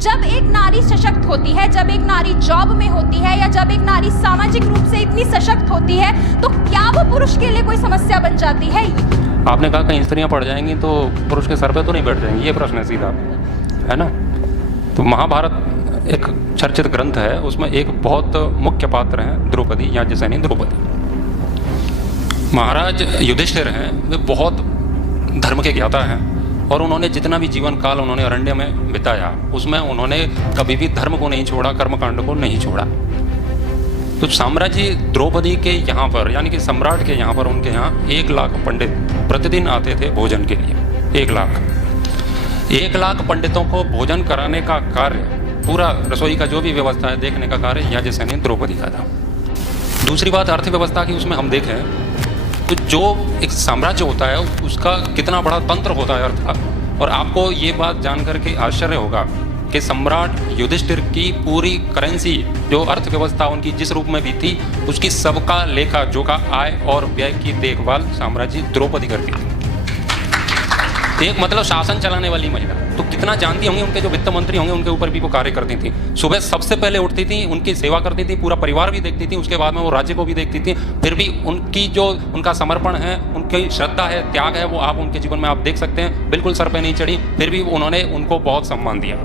जब एक नारी सशक्त होती है, जब एक नारी जॉब में होती है, या जब एक नारी सामाजिक रूप से इतनी सशक्त होती है, तो क्या वो पुरुष के लिए कोई समस्या बन जाती है? आपने कहा कहीं स्त्रियां पढ़ जाएंगी तो पुरुष के सर पे तो नहीं बैठ जाएंगी, ये प्रश्न है सीधा, है ना। तो महाभारत एक चर्चित ग्रंथ है, उसमें एक बहुत मुख्य पात्र है द्रौपदी, याज्ञसेनी द्रौपदी। महाराज युधिष्ठिर हैं, वे बहुत धर्म के ज्ञाता हैं और उन्होंने जितना भी जीवन काल उन्होंने अरण्य में बिताया, उसमें उन्होंने कभी भी धर्म को नहीं छोड़ा, कर्मकांड को नहीं छोड़ा। तो साम्राज्य द्रौपदी के यहाँ पर, यानी कि सम्राट के यहाँ पर, उनके यहाँ 1 लाख पंडित प्रतिदिन आते थे भोजन के लिए। 1 लाख पंडितों को भोजन कराने का कार्य, पूरा रसोई का जो भी व्यवस्था है देखने का कार्य याज्ञसेनी द्रौपदी का था। दूसरी बात अर्थव्यवस्था की, उसमें हम देखें तो जो एक साम्राज्य होता है उसका कितना बड़ा तंत्र होता है अर्थ का। और आपको ये बात जानकर के आश्चर्य होगा कि सम्राट युधिष्ठिर की पूरी करेंसी, जो अर्थव्यवस्था उनकी जिस रूप में भी थी, उसकी सबका लेखा जोखा, आय और व्यय की देखभाल साम्राज्य द्रौपदी करती थी। एक मतलब शासन चलाने वाली महिला, तो कितना जानती होंगी, उनके जो वित्त मंत्री होंगे उनके ऊपर भी वो कार्य करती थी। सुबह सबसे पहले उठती थी, उनकी सेवा करती थी, पूरा परिवार भी देखती थी, उसके बाद में वो राज्य को भी देखती थी। फिर भी उनकी जो उनका समर्पण है, उनकी श्रद्धा है, त्याग है, वो आप उनके जीवन में आप देख सकते हैं। बिल्कुल सर पे नहीं चढ़ी, फिर भी उन्होंने उनको बहुत सम्मान दिया।